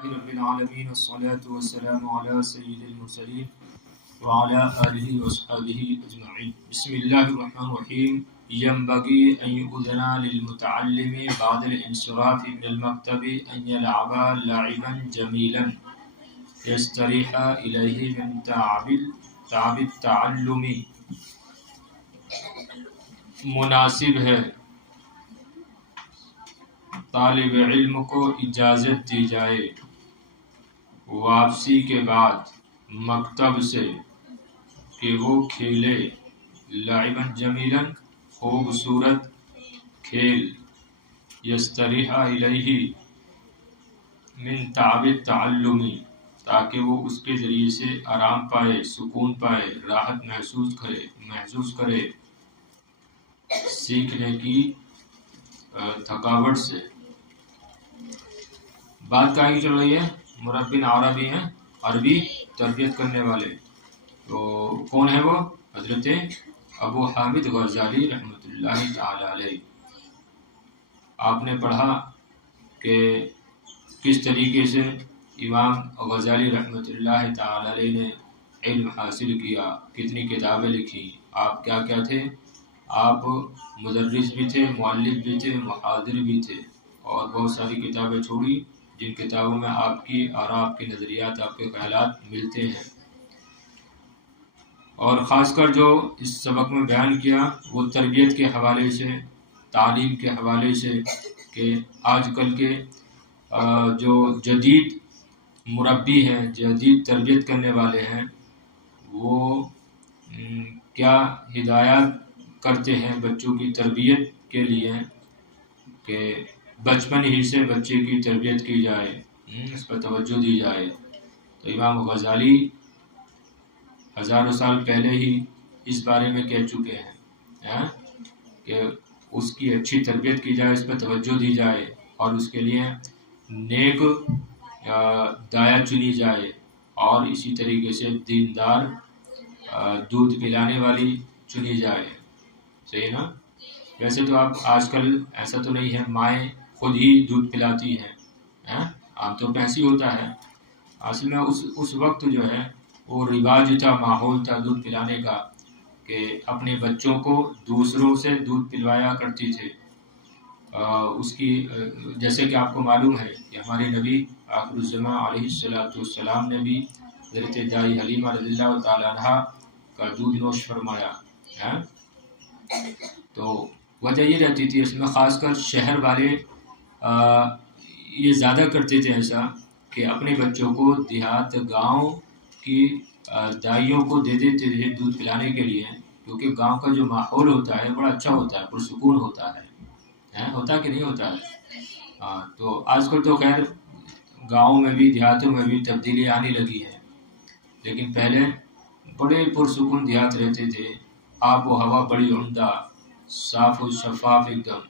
رب العالمین والصلاة والسلام علی سید المرسلین وعلی آلہ وصحبہ اجمعین. بسم اللہ الرحمن الرحیم. ينبغي أن يؤذن للمتعلم بعد الانصراف من المكتب أن يلعب لعبا جميلا يستريح إليه من تعب التعلم. مناسب ہے طالب علم کو اجازت دی جائے واپسی کے بعد مکتب سے کہ وہ کھیلے لعبا جمیلا خوبصورت کھیل یستریح الیہ من تعب التعلم تاکہ وہ اس کے ذریعے سے آرام پائے، سکون پائے، راحت محسوس کرے سیکھنے کی تھکاوٹ سے. بات کا آگے چل رہی ہے. مربی عربی ہیں، عربی تربیت کرنے والے. تو کون ہے وہ؟ حضرت ابو حامد غزالی رحمۃ اللہ تعالی علیہ. آپ نے پڑھا کہ کس طریقے سے امام غزالی رحمۃ اللہ تعالی علیہ نے علم حاصل کیا، کتنی کتابیں لکھی. آپ کیا تھے؟ آپ مدرس بھی تھے، مؤلف بھی تھے، محاضر بھی تھے، اور بہت ساری کتابیں چھوڑی جن کتابوں میں آپ کی آراء، آپ کے نظریات، آپ کے خیالات ملتے ہیں. اور خاص کر جو اس سبق میں بیان کیا وہ تربیت کے حوالے سے، تعلیم کے حوالے سے، کہ آج کل کے جو جدید مربی ہیں، جدید تربیت کرنے والے ہیں، وہ کیا ہدایات کرتے ہیں بچوں کی تربیت کے لیے کہ بچپن ہی سے بچے کی تربیت کی جائے، اس پر توجہ دی جائے. تو امام غزالی ہزاروں سال پہلے ہی اس بارے میں کہہ چکے ہیں کہ اس کی اچھی تربیت کی جائے، اس پر توجہ دی جائے، اور اس کے لیے نیک دایا چنی جائے، اور اسی طریقے سے دیندار دودھ پلانے والی چنی جائے. صحیح نا؟ ویسے تو اب آج کل ایسا تو نہیں ہے، مائیں خود ہی دودھ پلاتی ہیں، عام طور پہ ایسی ہوتا ہے. اصل میں اس وقت جو ہے وہ رواج تھا، ماحول تھا دودھ پلانے کا، کہ اپنے بچوں کو دوسروں سے دودھ پلوایا کرتی تھے. اس کی جیسے کہ آپ کو معلوم ہے کہ ہمارے نبی آخر الزماں علیہ السلام نے بھی حضرت دائی حلیمہ رضی اللہ تعالیٰ عنہ کا دودھ نوش فرمایا. تو وجہ یہ رہتی تھی، اس میں خاص کر شہر والے یہ زیادہ کرتے تھے ایسا کہ اپنے بچوں کو دیہات گاؤں کی دائیوں کو دے دیتے تھے دودھ پلانے کے لیے، کیونکہ گاؤں کا جو ماحول ہوتا ہے بڑا اچھا ہوتا ہے، پرسکون ہوتا ہے. ہوتا کہ نہیں ہوتا ہے؟ تو آج کل تو خیر گاؤں میں بھی دیہاتوں میں بھی تبدیلی آنے لگی ہے، لیکن پہلے بڑے پرسکون دیہات رہتے تھے. آب و ہوا بڑی عمدہ، صاف و شفاف ایک دم،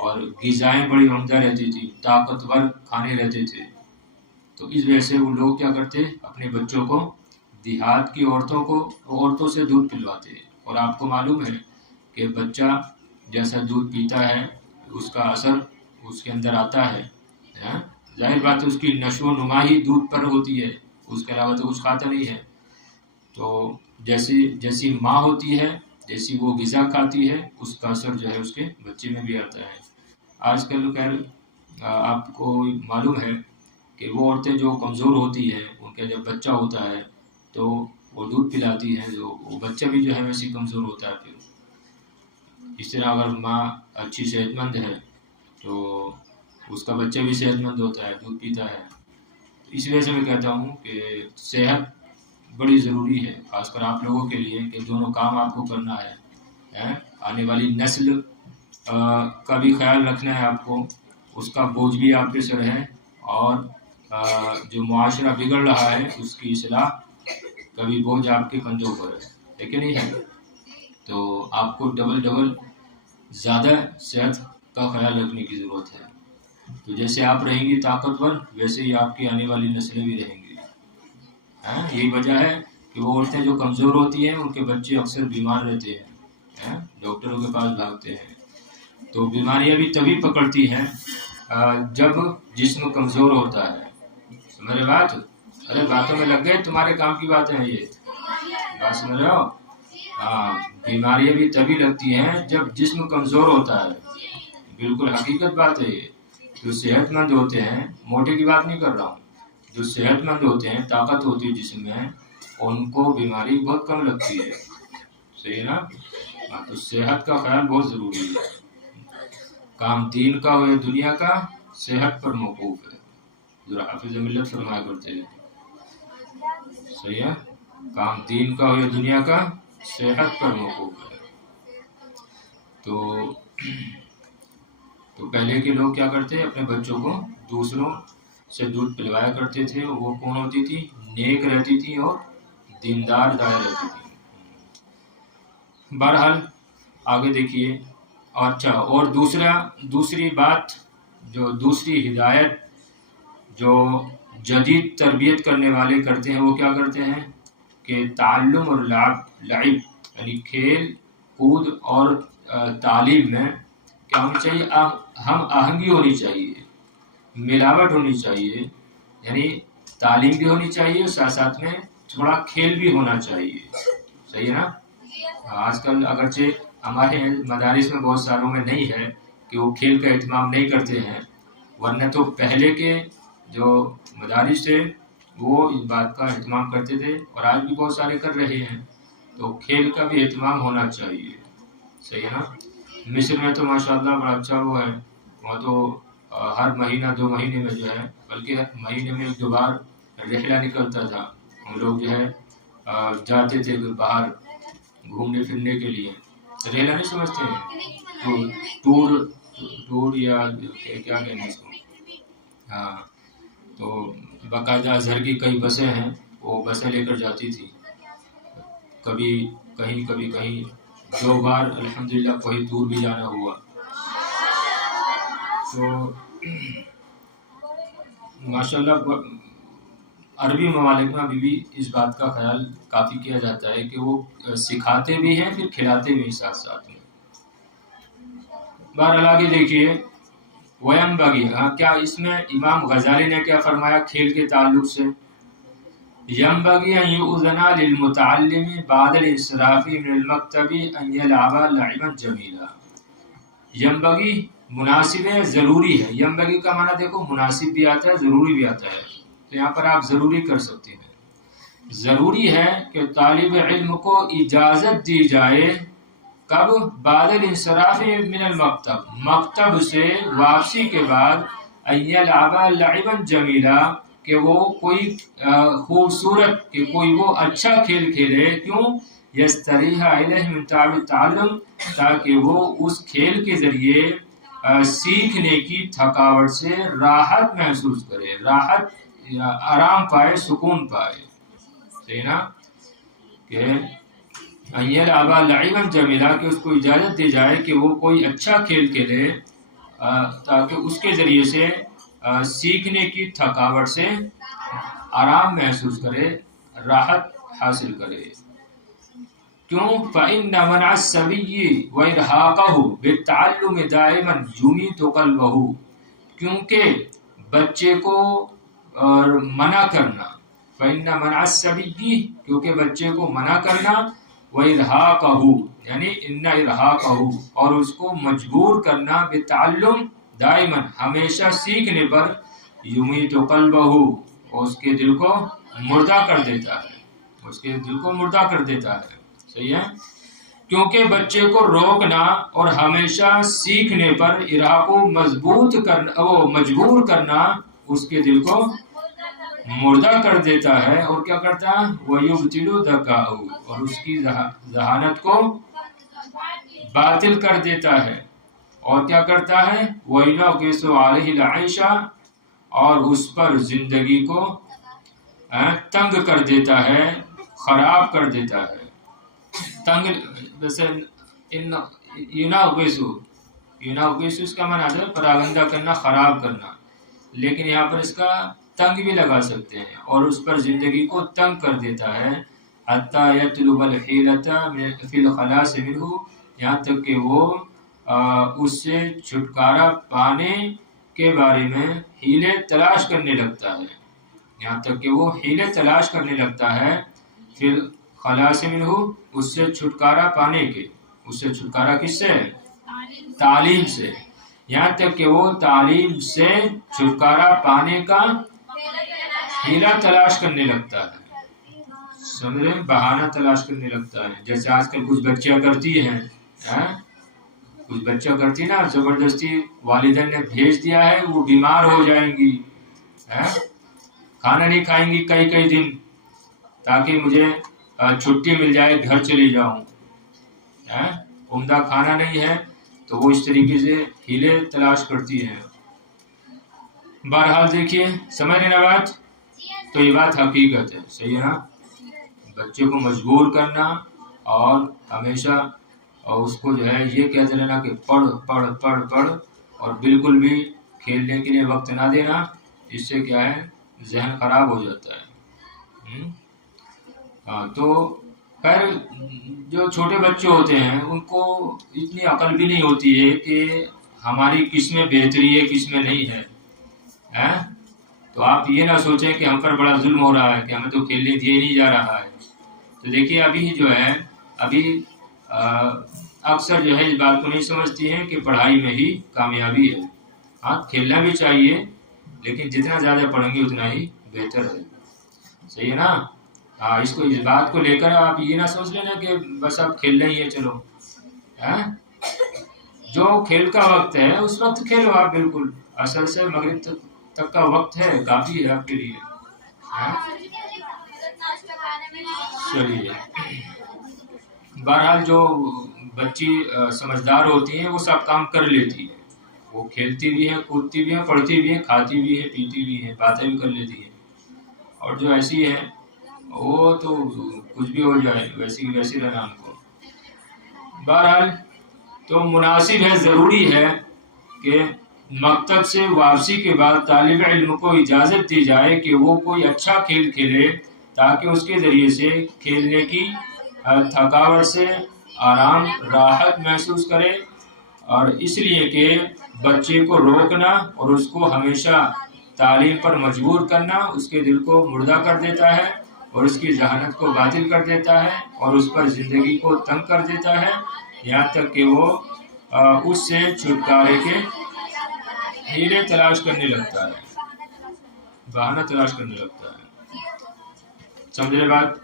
اور غذائیں بڑی عمدہ رہتی تھی، طاقتور کھانے رہتے تھے. تو اس وجہ سے وہ لوگ کیا کرتے، اپنے بچوں کو دیہات کی عورتوں سے دودھ پلواتے. اور آپ کو معلوم ہے کہ بچہ جیسا دودھ پیتا ہے اس کا اثر اس کے اندر آتا ہے. ظاہر بات ہے اس کی نشو و نما ہی دودھ پر ہوتی ہے، اس کے علاوہ تو کچھ کھاتا نہیں ہے. تو جیسی ماں ہوتی ہے، جیسی وہ غذا کھاتی ہے، اس کا اثر جو ہے اس کے بچے میں بھی آتا ہے. آج کل خیر آپ کو معلوم ہے کہ وہ عورتیں جو کمزور ہوتی ہیں، ان کا جب بچہ ہوتا ہے تو وہ دودھ پلاتی ہیں، جو وہ بچہ بھی جو ہے ویسے کمزور ہوتا ہے. پھر اس طرح اگر ماں اچھی صحت مند ہے تو اس کا بچہ بھی صحت مند ہوتا ہے، دودھ پیتا ہے. اس وجہ سے میں کہتا ہوں کہ صحت بڑی ضروری ہے، خاص کر آپ لوگوں کے لیے، کہ دونوں کام آپ کو کرنا ہے. آنے والی نسل کا بھی خیال رکھنا ہے آپ کو، اس کا بوجھ بھی آپ کے سر ہے، اور جو معاشرہ بگڑ رہا ہے اس کی اصلاح کا بھی بوجھ آپ کے کندھوں پر ہے کہ نہیں ہے؟ تو آپ کو ڈبل زیادہ صحت کا خیال رکھنے کی ضرورت ہے. تو جیسے آپ رہیں گی طاقتور، ویسے ہی آپ کی آنے والی نسلیں بھی رہیں گی. یہی وجہ ہے کہ وہ عورتیں جو کمزور ہوتی ہیں ان کے بچے اکثر بیمار رہتے ہیں، ڈاکٹروں کے پاس بھاگتے ہیں. تو بیماریاں بھی تبھی پکڑتی ہیں جب جسم کمزور ہوتا ہے. میرے بات، ارے باتوں میں لگ گئے، تمہارے کام کی باتیں ہیں یہ، بات سمجھ رہے ہو؟ ہاں، بیماریاں بھی تبھی لگتی ہیں جب جسم کمزور ہوتا ہے، بالکل حقیقت بات ہے یہ۔ جو صحت مند ہوتے ہیں، موٹے کی بات نہیں کر رہا ہوں، جو صحت مند ہوتے ہیں، طاقت ہوتی ہے جسم میں، ان کو بیماری بہت کم لگتی ہے، صحیح ہے نا؟ ہاں، تو صحت کا خیال بہت ضروری ہے۔ کام دین کا ہو یا دنیا کا، صحت پر موقوف ہے، جو حافظ ملت فرمایا کرتے ہیں، صحیح ہے؟ کام دین کا ہو یا دنیا کا، صحت پر موقوف ہے۔ تو پہلے کے لوگ کیا کرتے، اپنے بچوں کو دوسروں سے دودھ پلوایا کرتے تھے، وہ کون ہوتی تھی؟ نیک رہتی تھی اور دیندار دائیں رہتی تھی۔ بہرحال آگے دیکھیے، اچھا، اور دوسری بات، جو دوسری ہدایت جو جدید تربیت کرنے والے کرتے ہیں، وہ کیا کرتے ہیں کہ تعلم اور لعب یعنی کھیل کود اور تعلیم میں کیا ہونی چاہیے؟ ہم آہنگی ہونی چاہیے، ملاوٹ ہونی چاہیے، یعنی تعلیم بھی ہونی چاہیے، ساتھ ساتھ میں تھوڑا کھیل بھی ہونا چاہیے، صحیح ہے نا؟ آج کل اگرچہ ہمارے مدارس میں بہت ساروں میں نہیں ہے کہ وہ کھیل کا اہتمام نہیں کرتے ہیں، ورنہ تو پہلے کے جو مدارس تھے وہ اس بات کا اہتمام کرتے تھے، اور آج بھی بہت سارے کر رہے ہیں، تو کھیل کا بھی اہتمام ہونا چاہیے، صحیح ہے نا؟ مصر میں تو ماشاءاللہ بڑا اچھا وہ ہے، وہاں تو ہر مہینہ 2 مہینے میں جو ہے، بلکہ مہینے میں 1-2 بار رحلہ نکلتا تھا، ہم لوگ جو ہے جاتے تھے باہر گھومنے پھرنے کے لیے، رحلہ نہیں سمجھتے ہیں، ٹور یا کیا کہنا ہے اس کو، ہاں، تو باقاعدہ اظہر کی کئی بسیں ہیں، وہ بسیں لے کر جاتی تھی، کبھی کہیں 2 بار الحمدللہ کوئی دور بھی جانا ہوا، تو ماشاءاللہ عربی ممالک میں ابھی بھی اس بات کا خیال کافی کیا جاتا ہے کہ وہ سکھاتے بھی ہیں، پھر کھلاتے بھی ساتھ ساتھ میں۔ بہرحال آگے دیکھیے، وَيَنبَغِي، کیا اس میں امام غزالی نے کیا فرمایا کھیل کے تعلق سے؟ ينبغي أن يؤذن للمتعلم بعد الانصراف من المكتب أن يلعب لعبا جميلا۔ ينبغي مناسب ہے، ضروری ہے، ينبغي کا معنی دیکھو، مناسب بھی آتا ہے، ضروری بھی آتا ہے، تو یہاں پر آپ ضروری کر سکتے ہیں۔ ضروری ہے کہ طالب علم کو اجازت دی جائے، کب؟ بعد الانصراف من المکتب، مکتب سے واپسی کے بعد، ان یلعب لعبا جمیلا، کہ وہ کوئی خوبصورت، کہ کوئی وہ اچھا کھیل کھیلے، کیوں؟ یستریح الیہ من تعب التعلم، تاکہ وہ اس کھیل کے ذریعے سیکھنے کی تھکاوٹ سے راحت محسوس کرے، راحت، آرام پائے، سکون پائے، صحیح نا؟ کہ یلعب لعبا جمیلا، کہ اس کو اجازت دی جائے کہ وہ کوئی اچھا کھیل کھیلے، تاکہ اس کے ذریعے سے سیکھنے کی تھکاوٹ سے آرام محسوس کرے، راحت حاصل کرے۔ کیوں؟ فَإِنَّ مَنْعَ الصَّبِيِّ وَإِرْهَاقَهُ بِالتَّعَلُّمِ دَائِمًا يُمِيتُ قَلْبَهُ، کیونکہ بچے کو منع کرنا، فَإِنَّ مَنْعَ الصَّبِيِّ، کیونکہ بچے کو منع کرنا، وَإِرْهَاقَهُ یعنی إِنَّ إِرْهَاقَهُ، اور اس کو مجبور کرنا، بِالتَّعَلُّمِ دائمًا ہمیشہ سیکھنے پر، يُمِيتُ قَلْبَهُ، اور اس کے دل کو مردہ کر دیتا ہے، اس کے دل کو مردہ کر دیتا ہے، صحیح ہے؟ کیونکہ بچے کو روکنا اور ہمیشہ سیکھنے پر ارادہ کو مضبوط کرنا، وہ مجبور کرنا، اس کے دل کو مردہ کر دیتا ہے، اور کیا کرتا ہے؟ وَيُبْطِلُ ذَكَاءَهُ، اور اس کی ذہانت کو باطل کر دیتا ہے، اور کیا کرتا ہے؟ وَيُنَغِّصُ عَلَيْهِ الْعَيْشَ، اور اس پر زندگی کو تنگ کر دیتا ہے، خراب کر دیتا ہے۔ تنگ جیسے یوناغیس اس کا معنی ہے پراگندہ کرنا، خراب کرنا، لیکن یہاں پر اس کا تنگ بھی لگا سکتے ہیں، اور اس پر زندگی کو تنگ کر دیتا ہے، حتی یطلب الحیلۃ فی الخلاص منہ، یہاں تک کہ وہ اس سے چھٹکارا پانے کے بارے میں ہیلے تلاش کرنے لگتا ہے، یہاں تک کہ وہ حیلے تلاش کرنے لگتا ہے پھر خلاص منہ، اس سے چھٹکارا پانے کے. اس سے چھٹکارا کس سے؟ تعلیم سے. یہاں تک کہ وہ تعلیم سے چھٹکارا پانے کا حیلہ تلاش کرنے لگتا ہے. سمجھ رہے؟ بہانہ تلاش کرنے لگتا ہے. جیسے آج کل کچھ بچیاں کرتی ہیں، کچھ بچہ کرتی نا، زبردستی والدین نے بھیج دیا ہے، وہ بیمار ہو جائیں گی، کھانا نہیں کھائیں گی کئی کئی دن، تاکہ مجھے چھٹی مل جائے، گھر چلی جاؤں. عمدہ کھانا نہیں ہے تو وہ اس طریقے سے ہیلے تلاش کرتی ہے. بہرحال دیکھیے، سمجھ رہے نا بات؟ تو یہ بات حقیقت ہے. صحیح ہے نا؟ بچے کو مجبور کرنا اور ہمیشہ اور اس کو جو ہے یہ کہتے رہنا کہ پڑھ پڑھ پڑھ پڑھ، اور بالکل بھی کھیلنے کے لیے وقت نہ دینا، اس سے کیا ہے، ذہن خراب ہو جاتا ہے. تو خیر، جو چھوٹے بچے ہوتے ہیں ان کو اتنی عقل بھی نہیں ہوتی ہے کہ ہماری کس میں بہتری ہے کس میں نہیں ہے. تو آپ یہ نہ سوچیں کہ ہم پر بڑا ظلم ہو رہا ہے کہ ہمیں تو کھیلنے دیا ہی نہیں جا رہا ہے. تو دیکھیے ابھی جو ہے، ابھی اکثر جو ہے اس بات کو نہیں سمجھتی ہیں کہ پڑھائی میں ہی کامیابی ہے. کھیلنا بھی چاہیے، لیکن جتنا زیادہ پڑھیں گے اتنا ہی بہتر ہے. صحیح ہے نا؟ اس بات کو لے کر آپ یہ نہ سوچ لینا کہ بس آپ کھیلنا ہی ہے چلو. جو کھیل کا وقت ہے اس وقت کھیلو آپ، بالکل اصل سے مغرب تک کا وقت ہے، کافی ہے آپ کے لیے. چلیے، بہرحال جو بچی سمجھدار ہوتی ہیں وہ سب کام کر لیتی ہے. وہ کھیلتی بھی ہے، کودتی بھی ہے، پڑھتی بھی ہے، کھاتی بھی ہے، پیتی بھی ہے، باتیں بھی کر لیتی ہے. اور جو ایسی ہے وہ تو کچھ بھی ہو جائے ویسی رہنا ہم کو. بہرحال تو مناسب ہے، ضروری ہے کہ مکتب سے واپسی کے بعد طالب علم کو اجازت دی جائے کہ وہ کوئی اچھا کھیل کھیلے، تاکہ اس کے ذریعے سے کھیلنے کی تھکاوٹ سے آرام راحت محسوس کرے. اور اس لیے کہ بچے کو روکنا اور اس کو ہمیشہ تعلیم پر مجبور کرنا اس کے دل کو مردہ کر دیتا ہے اور اس کی ذہانت کو باطل کر دیتا ہے اور اس پر زندگی کو تنگ کر دیتا ہے، یہاں تک کہ وہ اس سے چھٹکارے کے ہیلے تلاش کرنے لگتا ہے، بہانہ تلاش کرنے لگتا ہے. سمجھ رہے بات؟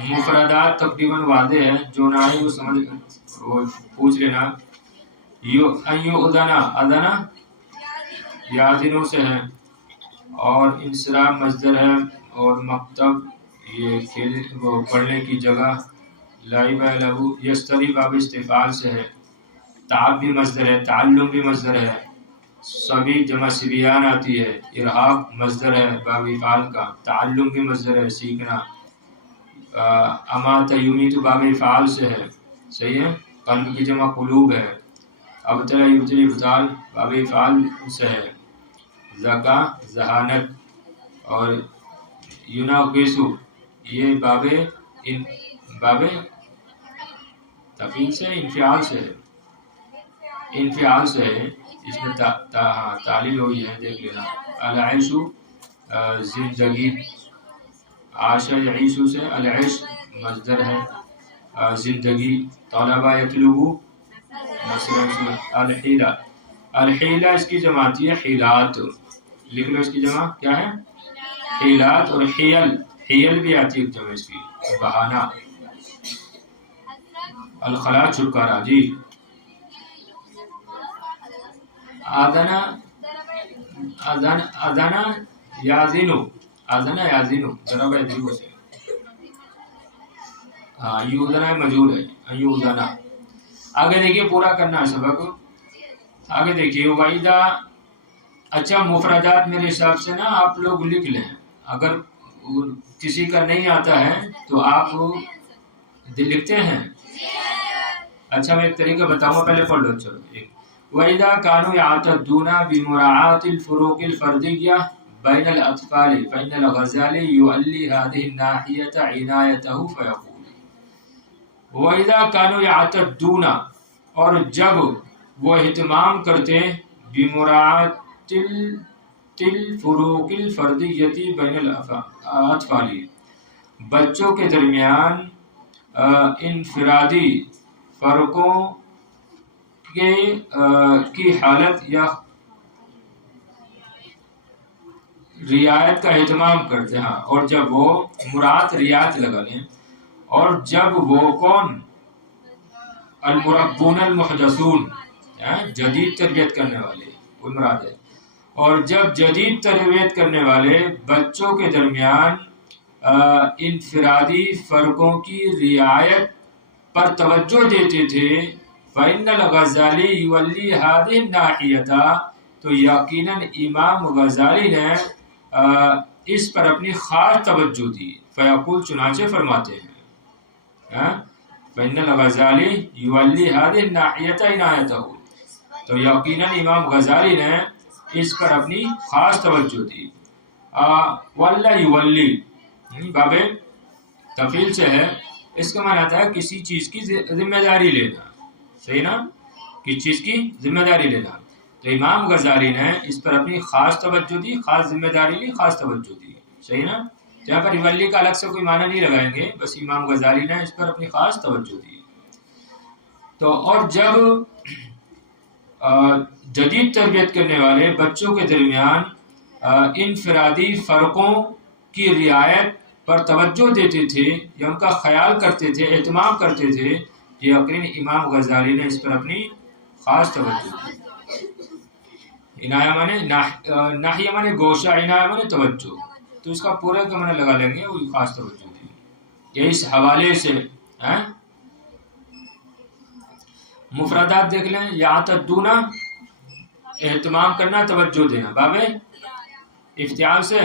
مفردات تقریباً واضح ہے، جو نہ آئے وہ پوچھ لینا. ادنا یادنوں سے ہے، اور انصراف مصدر ہے، اور مکتب یہ کھیل وہ پڑھنے کی جگہ. لائب لہو یستری باب استفعال سے ہے. تعب بھی مصدر ہے، تعلم بھی مصدر ہے. سبھی جمع سبیان آتی ہے. ارہاب مصدر ہے باب افعال کا. تعلم بھی مصدر ہے، سیکھنا. امات یمیت باب افعال سے ہے. صحیح ہے. قلب کی جمع قلوب ہے. ابتلا یبتلی ابتال باب افعال سے ہے. زکا ذہانت، اور یوناقیسو یہ باب تفعیل سے انفعال سے ہے. انفعال سے ہے، اس میں تعلیل ہوئی ہے، دیکھ لینا. العیش زندگی، عاش یعیش سے العیش مصدر ہے، زندگی. طلبہ یطلبو مثلا. الحیلہ، الحیلہ اس کی جمع آتی ہے حیلات. لکھ لو اس کی جمع کیا ہے، حیلات. اور حیل، حیل بھی آتی ہے جمع اس کی، بہانہ. الخلاء چھٹکارا. جی. ادنا یازینو، ادنا یازینو ضرب یضرب سے. یودنا مجہول ہے، یودنا. آگے دیکھیے، پورا کرنا ہے سبق. آگے دیکھیے. وعیدہ، اچھا مفردات میرے حساب سے نا آپ لوگ لکھ لیں. اگر کسی کا نہیں آتا ہے تو آپ لکھتے ہیں. اچھا میں ایک طریقہ بتاؤں گا، پہلے پڑھ لو. چلو. وَإِذَا كَانُوا يَعْتَدُّونَ بِمُرَاعَاةِ الْفُرُوقِ الْفَرْدِيَّةِ بَيْنَ الْأَطْفَالِ فَإِنَّ الْغَزَالِيَ يُؤَلِّي هَذِهِ النَّاحِيَةَ عِنَايَتَهُ فَيَقُولُ. وَإِذَا كَانُوا يَعْتَدُّونَ، اور جب وہ اہتمام کرتے، بِمُرَاعَاةِ الفروق الفردیتی بین الاطفال، بچوں کے درمیان انفرادی فرقوں کی حالت یا رعایت کا اہتمام کرتے ہیں، اور جب وہ مراد رعایت لگا لیں، اور جب وہ کون المربون المحدثون جدید تربیت کرنے والے وہ مراد ہے، اور جب جدید تربیت کرنے والے بچوں کے درمیان انفرادی فرقوں کی رعایت پر توجہ دیتے تھے، فإن الغزالی یولی هذه الناحیہ، تو یقیناً امام غزالی نے اس پر اپنی خاص توجہ دی، فیقول چنانچہ فرماتے ہیں فإن الغزالی یولی هذه الناحیہ عنایتہ، تو یقیناً امام غزالی نے اس پر اپنی خاص توجہ دی۔ ولی یولی باب تفعیل سے ہے، اس کا معنی آتا ہے کسی چیز کی ذمہ داری لینا، صحیح نا، کسی چیز کی ذمہ داری لینا، تو امام غزالی نے اس پر اپنی خاص توجہ دی، خاص ذمہ داری لی، خاص توجہ دی، صحیح نا۔ جہاں پر ولی کا الگ سے کوئی معنی نہیں لگائیں گے، بس امام غزالی نے اس پر اپنی خاص توجہ دی۔ تو اور جب جدید تربیت کرنے والے بچوں کے درمیان انفرادی فرقوں کی رعایت پر توجہ دیتے تھے یا ان کا خیال کرتے تھے، اہتمام کرتے تھے، یقیناً امام غزالی نے اس پر اپنی خاص توجہ دی۔ عنایہ مانے ناحیہ مانے گوشہ، عنایہ مانے توجہ، تو اس کا پورے کا معنی لگا لیں گے، وہ خاص توجہ دی۔ یہ اس حوالے سے مفردات دیکھ لیں، یعتدون اہتمام کرنا، توجہ دینا، باب افتعال سے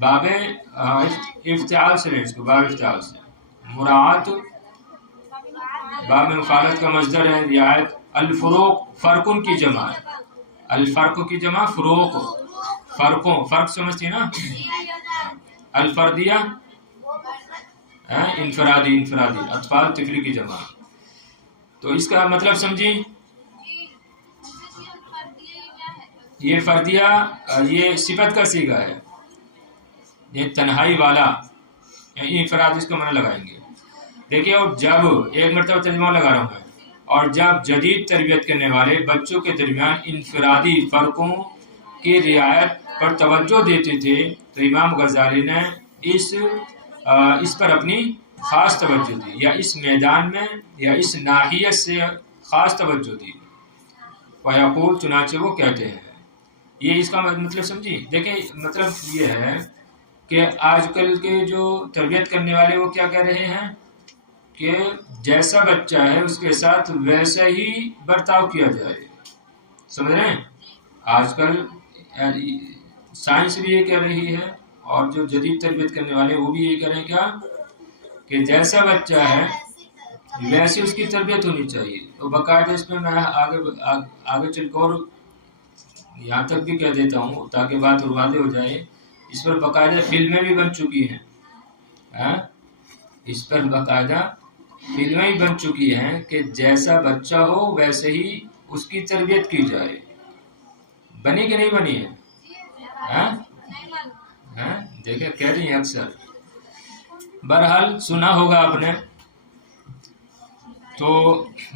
باب افتعال سے لیں اس کو، باب افتعال سے مراعات، باب مفعالت کا مصدر ہے، رعایت، الفروق فرقن کی جمع، الفرق کی جمع فروق، فرقوں، فرق سمجھتی ہیں نا، الفردیہ انفرادی، اطفال طفلی کی جمع، تو اس کا مطلب سمجھی، یہ فردیہ یہ صفت کا صیغہ ہے، یہ تنہائی والا، انفراد اس کا معنی لگائیں گے۔ دیکھیے، اور جب ایک مرتبہ ترجمہ لگا رہا ہوں میں، اور جب جدید تربیت کرنے والے بچوں کے درمیان انفرادی فرقوں کی رعایت پر توجہ دیتے تھے، تو امام غزالی نے اس پر اپنی خاص توجہ دی، یا اس میدان میں یا اس ناحیت سے خاص توجہ دی۔ ویقول چنانچہ وہ کہتے ہیں، یہ اس کا مطلب سمجھی۔ دیکھیں، مطلب یہ ہے کہ آج کل کے جو تربیت کرنے والے وہ کیا کہہ رہے ہیں کہ جیسا بچہ ہے اس کے ساتھ ویسا ہی برتاؤ کیا جائے، سمجھ رہے ہیں؟ آج کل سائنس بھی یہ کہہ رہی ہے، اور جو جدید تربیت کرنے والے وہ بھی یہ کہہ رہے ہیں کیا، کہ جیسا بچہ ہے ویسے اس کی تربیت ہونی چاہیے۔ تو باقاعدہ اس میں آگے چل کر یہاں تک بھی کہہ دیتا ہوں تاکہ بات اور واضح ہو جائے، اس پر باقاعدہ فلمیں بھی بن چکی ہیں، اس پر باقاعدہ فلمیں بھی بن چکی ہیں کہ جیسا بچہ ہو ویسے ہی اس کی تربیت کی جائے۔ بنی کہ نہیں بنی ہے؟ دیکھیں، کہہ رہی ہیں اکثر، بہرحال سنا ہوگا آپ نے، تو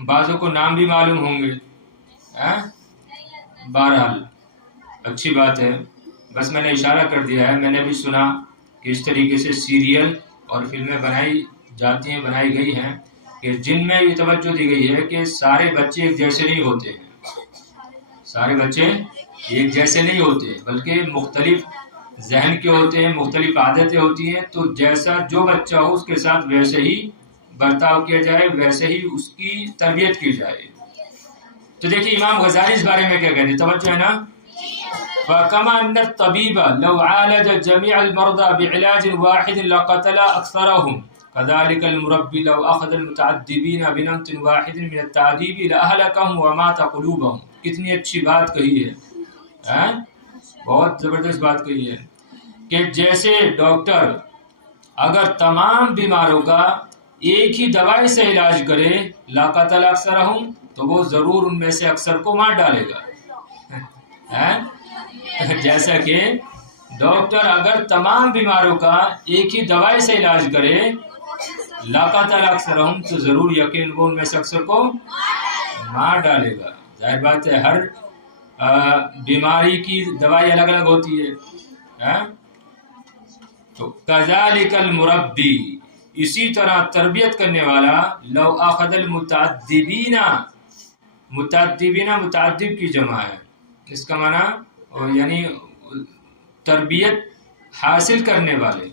بعضوں کو نام بھی معلوم ہوں گے۔ بہرحال اچھی بات ہے، بس میں نے اشارہ کر دیا ہے، میں نے بھی سنا کہ اس طریقے سے سیریل اور فلمیں بنائی جاتی ہیں، بنائی گئی ہیں، کہ جن میں یہ توجہ دی گئی ہے کہ سارے بچے ایک جیسے نہیں ہوتے ہیں، سارے بچے ایک جیسے نہیں ہوتے، بلکہ مختلف ذہن کے ہوتے ہیں، مختلف عادتیں ہوتی ہیں، تو جیسا جو بچہ ہو اس کے ساتھ ویسے ہی برتاؤ کیا جائے، ویسے ہی اس کی تربیت کی جائے۔ تو دیکھیے امام غزالی اس بارے میں کیا کہتے ہیں، توجہ ہے نا، فَكَمَا أَنَّ الطَّبِيبَ لَوْ عَالَجَ جَمِيعَ الْمَرْضَى بِعِلَاجٍ وَاحِدٍ لَقَتَلَ أَكْثَرَهُمْ كَذَلِكَ الْمُرَبِّ لَوْ أَخَذَ الْمُتَعَدِّبِينَ بِنَمْطٍ وَاحِدٍ مِنَ التَّعْدِيبِ لَأَهْلَكَهُمْ وَمَاتَ قُلُوبَهُمْ۔ کتنی اچھی بات کہی ہے، بہت زبردست بات کہی ہے، کہ جیسے ڈاکٹر اگر تمام بیماروں کا ایک ہی دوائی سے علاج کرے لا قتل اکثرہم تو وہ ضرور ان میں سے اکثر کو مار ڈالے گا. جیسا کہ ڈاکٹر اگر تمام بیماروں کا ایک ہی دوائی سے علاج کرے لا قتل اکثرہم تو ضرور یقین وہ ان میں سے اکثر کو مار ڈالے گا. ظاہر بات ہے ہر بیماری کی دوائی الگ الگ ہوتی ہے. تو کذالک المربی اسی طرح تربیت کرنے والا لو اخذ المتعدبین متعدب کی جمع ہے. اس کا معنی یعنی تربیت حاصل کرنے والے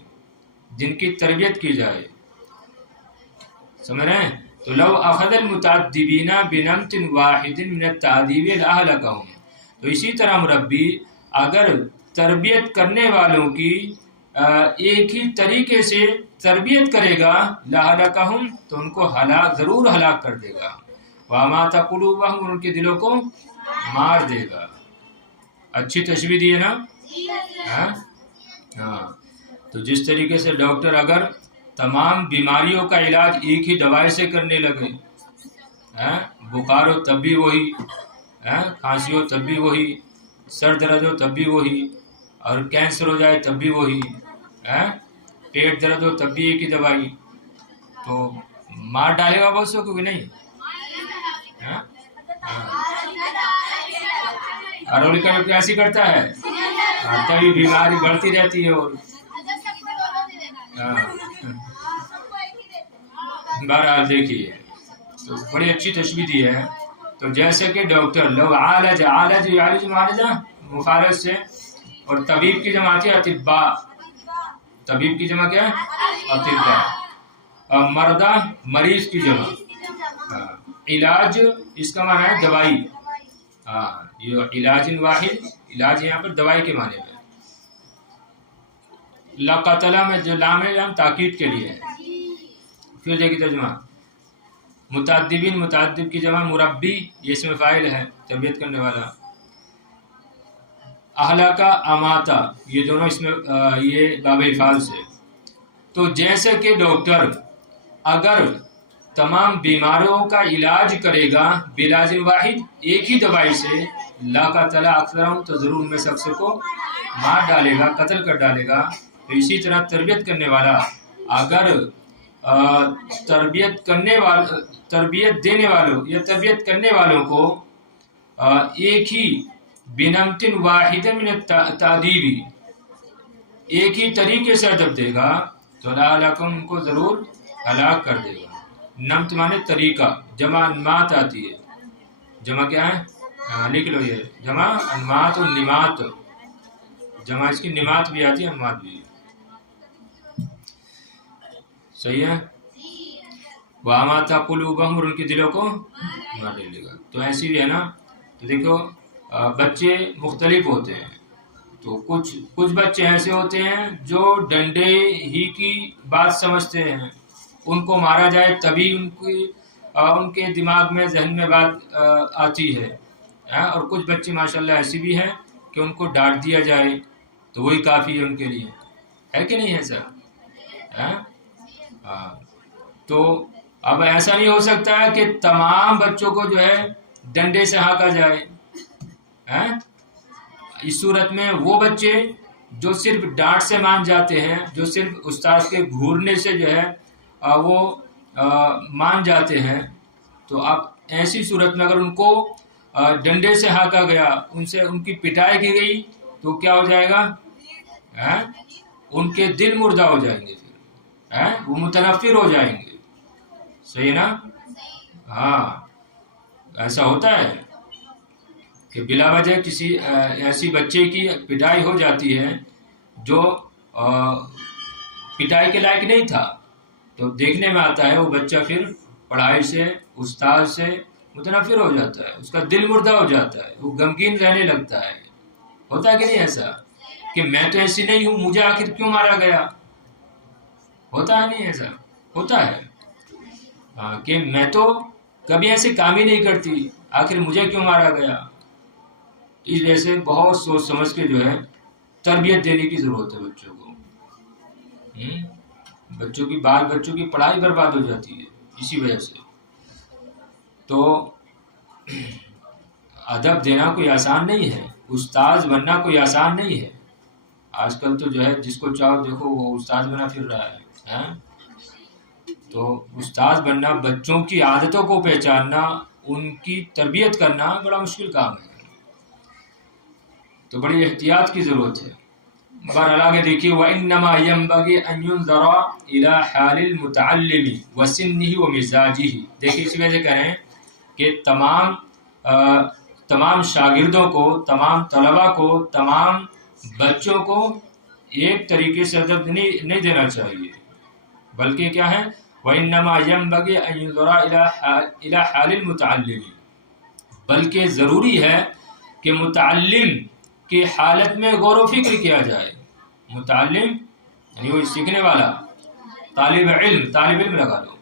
جن کی تربیت کی جائے. سمجھ رہے ہیں؟ تو لو اخذ المتعدبین بنمط واحد من التعذیب لاہلکہم تو اسی طرح مربی اگر تربیت کرنے والوں کی ایک ہی طریقے سے تربیت کرے گا لاہلکہم تو ان کو ضرور ہلاک کر دے گا. وامات قلوبہم ان کے دلوں کو مار دے گا. اچھی تشبیہ دی ہے نا. ہاں تو جس طریقے سے ڈاکٹر اگر تمام بیماریوں کا علاج ایک ہی دوائی سے کرنے لگے بخار ہو تب بھی وہی کھانسی ہو تب بھی وہی سر درد ہو تب بھی وہی اور کینسر ہو جائے تب بھی وہی پیٹ درد ہو تب بھی ایک ہی دوائی تو مار ڈالے گا بس کو بھی نہیں. ارولی کا ایسی کرتا ہے تبھی بیماری بڑھتی رہتی ہے. اور بہرحال دیکھیے تو بڑی اچھی تشبیہ دی ہے. تو جیسے کہ ڈاکٹر لو عالج معالجہ مفارس سے اور طبیب کی جمع آتی ہے اطباء. طبیب کی جمع کیا ہے؟ اطباء. اور مردہ مریض کی جمع. علاج اس کا معنی ہے دوائی. یہ علاج واحد علاج یہاں پر دوائی کے معنی میں. لقتلہ میں جو لام ہے لام تاکید کے لیے ہے. پھر دیکھیے ترجمہ متعدبین متعدب کی جمع مربی یہ اس میں فاعل ہے تربیت کرنے والا. اہلاکا اماتا یہ دونوں اس میں یہ باب افعال سے. تو جیسے کہ ڈاکٹر اگر تمام بیماروں کا علاج کرے گا بعلاج واحد ایک ہی دوائی سے لا قتل اکثرہم تو ضرور ان میں سے اکثر کو مار ڈالے گا قتل کر ڈالے گا. تو اسی طرح تربیت کرنے والا اگر تربیت دینے والوں یا تربیت کرنے والوں کو ایک ہی بنمط واحد من التعذیب ایک ہی طریقے سے ادب دے گا تو لعلکم ان کو ضرور ہلاک کر دے گا. نمط مانے طریقہ جمع انمات آتی ہے. جمع کیا ہے؟ لکھ لو یہ جمع انمات اور نمات. جمع اس کی نمات بھی آتی ہے انمات بھی. صحیح ہے. واماتا قلوبہم اور ان کے دلوں کو مار ڈالے گا. تو ایسی بھی ہے نا. تو دیکھو بچے مختلف ہوتے ہیں. تو کچھ بچے ایسے ہوتے ہیں جو ڈنڈے ہی کی بات سمجھتے ہیں. ان کو مارا جائے تبھی ان کے دماغ میں ذہن میں بات آتی ہے. اور کچھ بچے ماشاءاللہ ایسی بھی ہیں کہ ان کو ڈانٹ دیا جائے تو وہی کافی ہے ان کے لیے. ہے کہ نہیں ہے سر؟ تو اب ایسا نہیں ہو سکتا ہے کہ تمام بچوں کو جو ہے ڈنڈے سے ہانکا جائے. اس صورت میں وہ بچے جو صرف ڈانٹ سے مان جاتے ہیں جو صرف استاد کے گھورنے سے جو ہے وہ مان جاتے ہیں تو اب ایسی صورت میں اگر ان کو ڈنڈے سے ہانکا گیا ان کی پٹائی کی گئی تو کیا ہو جائے گا؟ ان کے دل مردہ ہو جائیں گے. پھر وہ متنفر ہو جائیں گے. صحیح نا؟ ہاں ایسا ہوتا ہے کہ بلا وجہ کسی ایسی بچے کی پٹائی ہو جاتی ہے جو پٹائی کے لائق نہیں تھا. تو دیکھنے میں آتا ہے وہ بچہ پھر پڑھائی سے استاد سے متنفر ہو جاتا ہے. اس کا دل مردہ ہو جاتا ہے. وہ غمگین رہنے لگتا ہے. ہوتا ہے کہ نہیں ایسا کہ میں تو ایسی نہیں ہوں مجھے آخر کیوں مارا گیا؟ ہوتا ہے نہیں ایسا؟ ہوتا ہے کہ میں تو کبھی ایسے کام ہی نہیں کرتی آخر مجھے کیوں مارا گیا؟ اس وجہ سے بہت سوچ سمجھ کے جو ہے تربیت دینے کی ضرورت ہے بچوں کو. بال بچوں کی پڑھائی برباد ہو جاتی ہے اسی وجہ سے۔ تو ادب دینا کوئی آسان نہیں ہے، استاذ بننا کوئی آسان نہیں ہے۔ آج کل تو جو ہے جس کو چاہو دیکھو وہ استاذ بنا پھر رہا ہے۔ تو استاذ بننا، بچوں کی عادتوں کو پہچاننا، ان کی تربیت کرنا بڑا مشکل کام ہے، تو بڑی احتیاط کی ضرورت ہے۔ بہرحال آگے دیکھیے وَإِنَّمَا يَنبَغِي أَن يُنظَرَ إِلَى حَالِ الْمُتَعَلِّمِ وَسِنِّهِ وَمِزَاجِهِ۔ دیکھیے اس وجہ سے کہہ رہے ہیں کہ تمام شاگردوں کو، تمام طلباء کو، تمام بچوں کو ایک طریقے سے ادب نہیں دینا چاہیے، بلکہ کیا ہے وَإِنَّمَا يَنبَغِي أَن يُنظَرَ إِلَى حَالِ الْمُتَعَلِّمِ، بلکہ ضروری ہے کہ متعلم کی حالت میں غور و فکر کیا جائے۔ متعلم یعنی وہ سیکھنے والا، طالب علم لگا لو،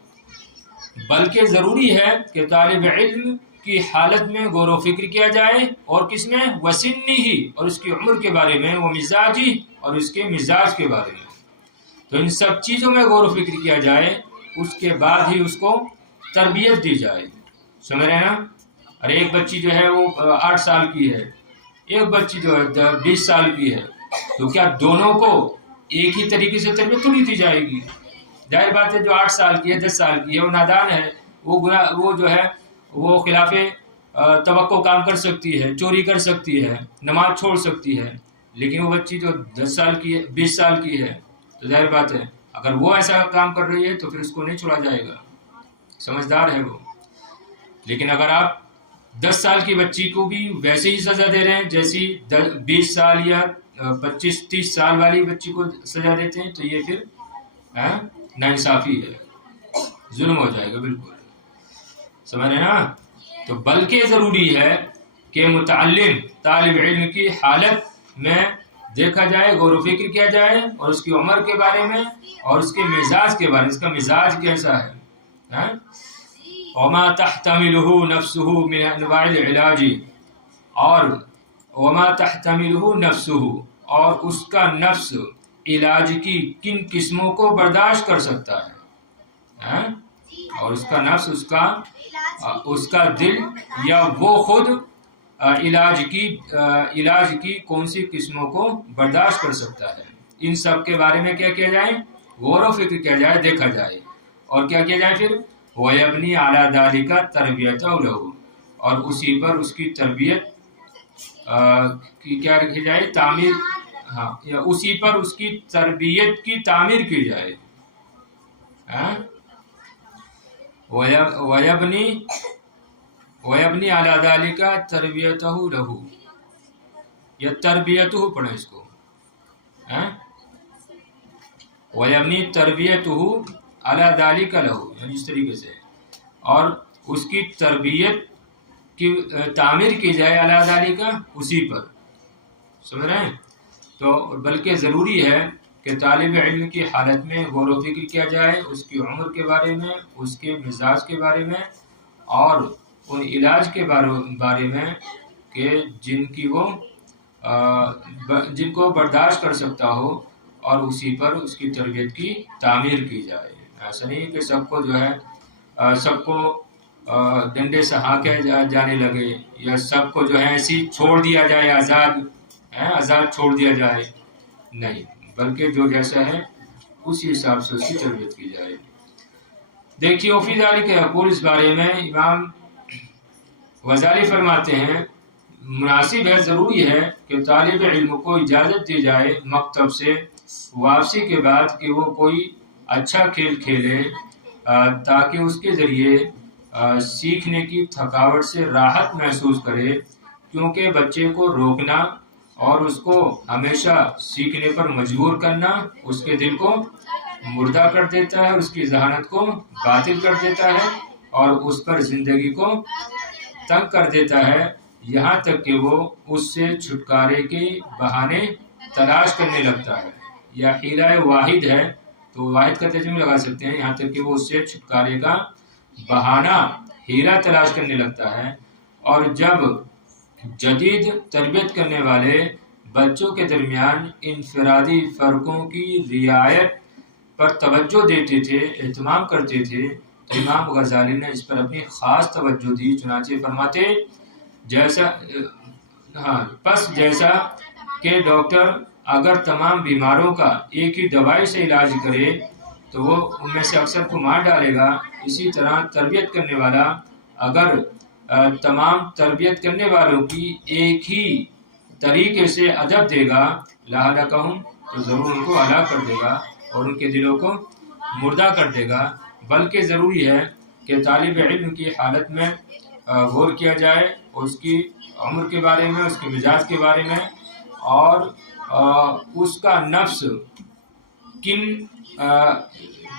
بلکہ ضروری ہے کہ طالب علم کی حالت میں غور و فکر کیا جائے، اور کس میں؟ وسنہ، اور اس کی عمر کے بارے میں، وہ مزاجی، اور اس کے مزاج کے بارے میں۔ تو ان سب چیزوں میں غور و فکر کیا جائے، اس کے بعد ہی اس کو تربیت دی جائے۔ سمجھ رہے ہیں نا؟ اور ایک بچی جو ہے وہ 8 سال کی ہے، ایک بچی جو ہے 20 سال کی ہے، تو کیا دونوں کو ایک ہی طریقے سے تربیت تو نہیں دی جائے گی؟ ظاہر بات ہے جو 8 سال کی ہے، 10 سال کی ہے، وہ نادان ہے، وہ جو ہے وہ خلاف توقع کام کر سکتی ہے، چوری کر سکتی ہے، نماز چھوڑ سکتی ہے، لیکن وہ بچی جو 10 سال کی ہے، 20 سال کی ہے، تو ظاہر بات ہے اگر وہ ایسا کام کر رہی ہے تو پھر اس کو نہیں چھوڑا جائے گا، سمجھدار ہے وہ۔ لیکن اگر آپ 10 سال کی بچی کو بھی ویسے ہی سزا دے رہے ہیں جیسی 20 سال یا 25-30 سال والی بچی کو سزا دیتے ہیں، تو یہ پھر ناانصافی ہے، ظلم ہو جائے گا، بالکل سمجھ رہے ہیں نا؟ تو بلکہ ضروری ہے کہ متعلم طالب علم کی حالت میں دیکھا جائے، غور و فکر کیا جائے، اور اس کی عمر کے بارے میں اور اس کے مزاج کے بارے میں، اس کا مزاج کیسا ہے۔ وما تحتملہ نفسہ من انواع العلاج، اور وما تحتملہ نفسہ، اور اس کا نفس علاج کی کن قسموں کو برداشت کر سکتا ہے، اور اس کا نفس، اس کا دل، یا وہ خود علاج کی کون سی قسموں کو برداشت کر سکتا ہے۔ ان سب کے بارے میں کیا کیا جائے؟ غور و فکر کیا جائے، دیکھا جائے، اور کیا کیا جائے پھر؟ وَيَبْنِي عَلَى ذَلِكَ تَرْبِيَتَهُ لَهُ، اور اسی پر اس کی تربیت کی کیا رکھی جائے؟ تعمیر، یا اسی پر اس کی تربیت کی تعمیر کی جائے۔ وَيَبْنِي عَلَى ذَلِكَ تَرْبِيَتَهُ لَهُ، یا تربیتہ پڑھیں اس کو، وَيَبْنِي تَرْبِيَتَهُ عَلَى ذَلِكَ لَهُ، یعنی اس طریقے سے، اور اس کی تربیت کی تعمیر کی جائے عَلَى ذَلِكَ، اسی پر، سمجھ رہے ہیں؟ تو بلکہ ضروری ہے کہ طالب علم کی حالت میں غور و فکر کیا جائے، اس کی عمر کے بارے میں، اس کے مزاج کے بارے میں، اور ان علاج کے بارے میں کہ جن کو برداشت کر سکتا ہو، اور اسی پر اس کی تربیت کی تعمیر کی جائے۔ ایسا نہیں کہ سب کو جو ہے سب کو ڈنڈے سے ہانکے جانے لگے، یا سب کو جو ہے ایسی چھوڑ دیا جائے، آزاد چھوڑ دیا جائے، نہیں، بلکہ جو جیسا ہے اسی حساب سے اس کی تربیت کی جائے۔ دیکھیے وفی ذالک یقول، اس بارے میں امام غزالی فرماتے ہیں مناسب ہے، ضروری ہے کہ طالب علم کو اجازت دی جائے مکتب سے واپسی کے بعد کہ وہ کوئی اچھا کھیل کھیلے، تاکہ اس کے ذریعے سیکھنے کی تھکاوٹ سے راحت محسوس کرے، کیونکہ بچے کو روکنا اور اس کو ہمیشہ سیکھنے پر مجبور کرنا اس کے دل کو مردہ کر دیتا ہے، اس کی ذہانت کو باطل کر دیتا ہے، اور اس پر زندگی کو تنگ کر دیتا ہے، یہاں تک کہ وہ اس سے چھٹکارے کے بہانے تلاش کرنے لگتا ہے، یا حیلہ واحد ہے تو واحد کا ترجمہ لگا سکتے ہیں، یہاں تک کہ وہ اس سے چھٹکارے کا بہانہ، ہیرا تلاش کرنے لگتا ہے۔ اور جب جدید تربیت کرنے والے بچوں کے درمیان انفرادی فرقوں کی رعایت پر توجہ دیتے تھے، اہتمام کرتے تھے، تو امام غزالی نے اس پر اپنی خاص توجہ دی. چنانچہ فرماتے جیسا کہ ڈاکٹر اگر تمام بیماروں کا ایک ہی دوائی سے علاج کرے تو وہ ان میں سے اکثر کو مار ڈالے گا، اسی طرح تربیت کرنے والا اگر تمام تربیت کرنے والوں کی ایک ہی طریقے سے ادب دے گا، لہلکہم، تو ضرور ان کو ہلاک کر دے گا اور ان کے دلوں کو مردہ کر دے گا. بلکہ ضروری ہے کہ طالب علم کی حالت میں غور کیا جائے، اس کی عمر کے بارے میں، اس کے مزاج کے بارے میں، اور اس کا نفس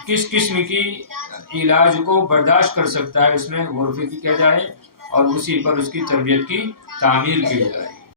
کس قسم کی علاج کو برداشت کر سکتا ہے، اس میں غور و فکر کیا جائے اور اسی پر اس کی تربیت کی تعمیر کی جائے.